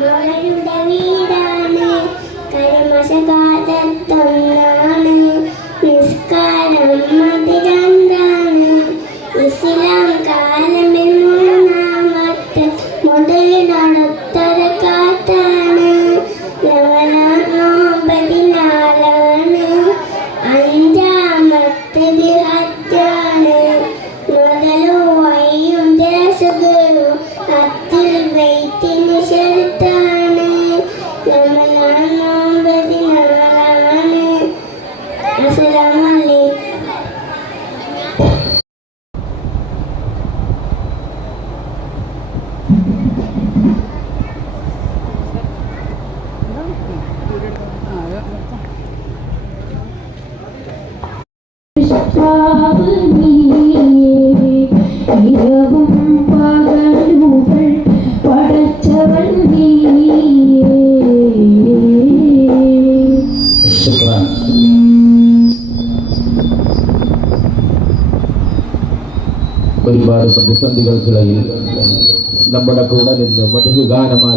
പുകവലുടെ വീടാണ് കരുമശകാലത്തൊന്നാണ് നിസ്കാരം മതിരണ്ടാണ് ഇസ്ലാം കാലമെന്ന നാമത്ത് മുതലിനടുത്തത് കാത്താണ് അസ്സലാമലൈക്കും ഇരവും പകലുകൾ പടച്ചവൻ നീയേ ശുക്രാൻ ഒരുപാട് പ്രതിസന്ധികൾക്കിടയിൽ നമ്മുടെ കൂടെ നിന്ന് മധുഗാനമാല